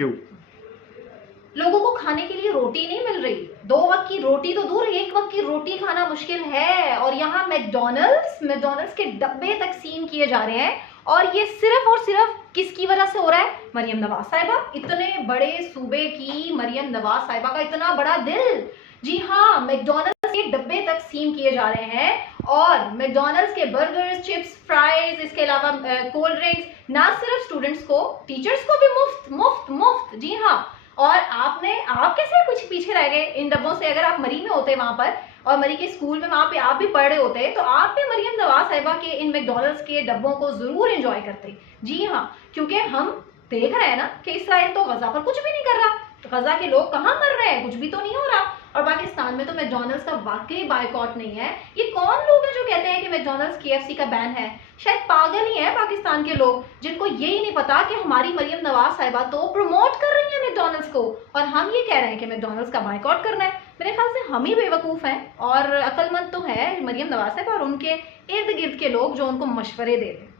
क्यों? लोगों को खाने के लिए रोटी नहीं मिल रही। 2 वक्त की रोटी तो दूर, 1 वक्त की रोटी खाना मुश्किल है। और यहाँ मैकडॉनल्ड्स के डब्बे तकसीम किए जा रहे हैं। और ये सिर्फ और सिर्फ किसकी वजह से हो रहा है? मरियम नवाज साहिबा। इतने बड़े सूबे की मरियम नवाज साहिबा का इतना बड़ा दिल। जी हाँ, मैकडॉनल्ड्स के डब्बे तकसीम किए जा रहे हैं और मैकडॉनल्ड्स के बर्गर्स, चिप्स, फ्राइज, इसके अलावा कोल्ड ड्रिंक्स ना सिर्फ स्टूडेंट्स को, टीचर्स को भी मुफ्त मुफ्त मुफ्त। जी हाँ। और आप कैसे कुछ पीछे रह गए इन डब्बों से? अगर आप मरी में होते वहां पर और मरी के स्कूल में वहां पे आप भी पढ़ रहे होते तो आप भी मरियम नवाज साहिबा के इन मैकडॉनल्ड्स के डब्बों को जरूर एंजॉय करते। जी हाँ, क्योंकि हम देख रहे हैं ना कि इसराइल तो गजा पर कुछ भी नहीं कर रहा। तो गजा के लोग कहाँ मर रहे हैं? कुछ भी तो नहीं हो रहा। और पाकिस्तान में तो मैकडॉनल्ड्स का वाकई बायकॉट नहीं है। ये कौन लोग हैं जो कहते हैं कि मैकडॉनल्ड्स केएफसी का बैन है? शायद पागल ही है पाकिस्तान के लोग, जिनको यही नहीं पता कि हमारी मरियम नवाज साहिबा तो प्रमोट कर रही है मैकडॉनल्ड्स को और हम ये कह रहे हैं कि मैकडॉनल्ड्स का बायकॉट करना है। मेरे ख्याल से हम ही बेवकूफ हैं और अक्लमंद तो है मरियम नवाज साहिबा और उनके इर्द गिर्द के लोग जो उनको मशवरे दे रहे हैं।